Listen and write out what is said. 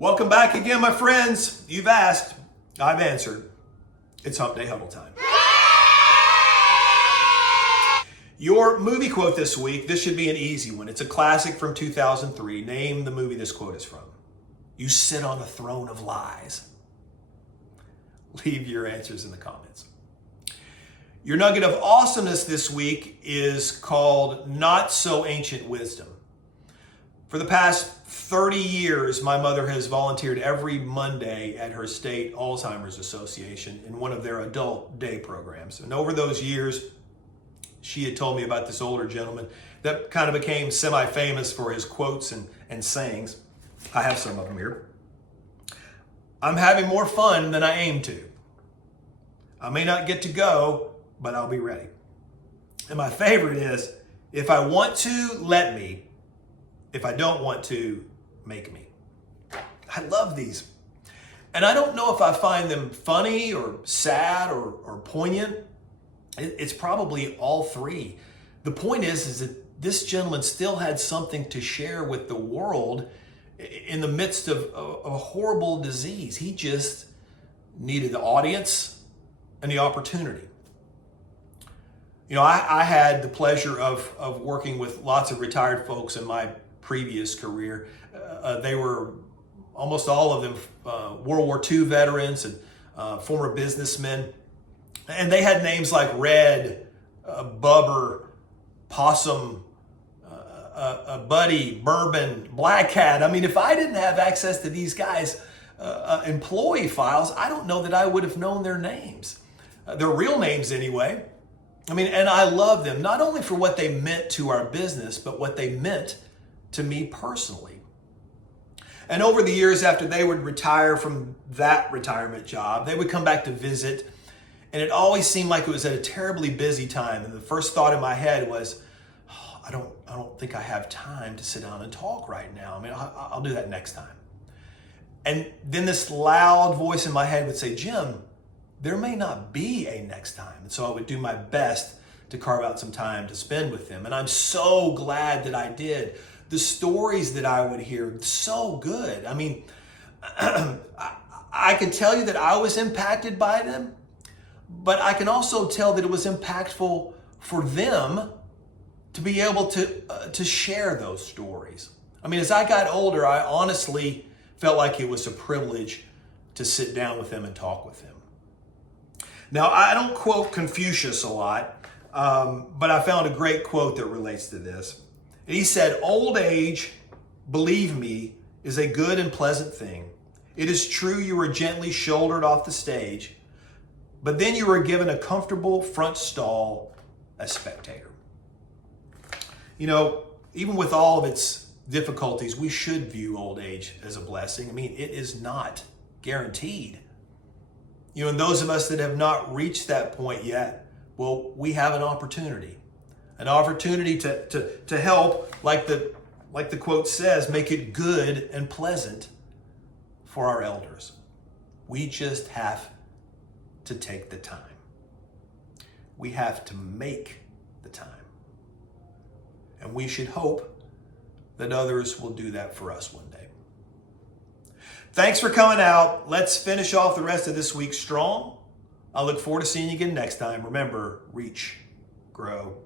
Welcome back again, my friends. You've asked, I've answered. It's Hump Day Huddle time. Your movie quote this week, this should be an easy one. It's a classic from 2003. Name the movie this quote is from. You sit on a throne of lies. Leave your answers in the comments. Your nugget of awesomeness this week is called Not So Ancient Wisdom. For the past 30 years, my mother has volunteered every Monday at her state Alzheimer's Association in one of their adult day programs. And over those years, she had told me about this older gentleman that kind of became semi-famous for his quotes and sayings. I have some of them here. I'm having more fun than I aim to. I may not get to go, but I'll be ready. And my favorite is, if I want to, let me. If I don't want to, make me. I love these. And I don't know if I find them funny or sad or poignant. It's probably all three. The point is that this gentleman still had something to share with the world in the midst of a horrible disease. He just needed the audience and the opportunity. You know, I had the pleasure of working with lots of retired folks in my previous career. They were, almost all of them, World War II veterans and former businessmen. And they had names like Red, Bubber, Possum, Buddy, Bourbon, Black Hat. I mean, if I didn't have access to these guys' employee files, I don't know that I would have known their names. Their real names anyway. I mean, and I love them, not only for what they meant to our business, but what they meant to me personally. And over the years after they would retire from that retirement job, they would come back to visit. And it always seemed like it was at a terribly busy time. And the first thought in my head was, oh, I don't think I have time to sit down and talk right now. I mean, I'll do that next time. And then this loud voice in my head would say, Jim, there may not be a next time. And so I would do my best to carve out some time to spend with them. And I'm so glad that I did. The stories that I would hear, so good. I mean, I can tell you that I was impacted by them, but I can also tell that it was impactful for them to be able to share those stories. I mean, as I got older, I honestly felt like it was a privilege to sit down with them and talk with them. Now, I don't quote Confucius a lot, but I found a great quote that relates to this. He said, old age, believe me, is a good and pleasant thing. It is true you were gently shouldered off the stage, but then you were given a comfortable front stall as spectator. You know, even with all of its difficulties, we should view old age as a blessing. I mean, it is not guaranteed. You know, and those of us that have not reached that point yet, well, we have an opportunity to help, like the quote says, make it good and pleasant for our elders. We just have to take the time. We have to make the time. And we should hope that others will do that for us one day. Thanks for coming out. Let's finish off the rest of this week strong. I look forward to seeing you again next time. Remember, reach, grow,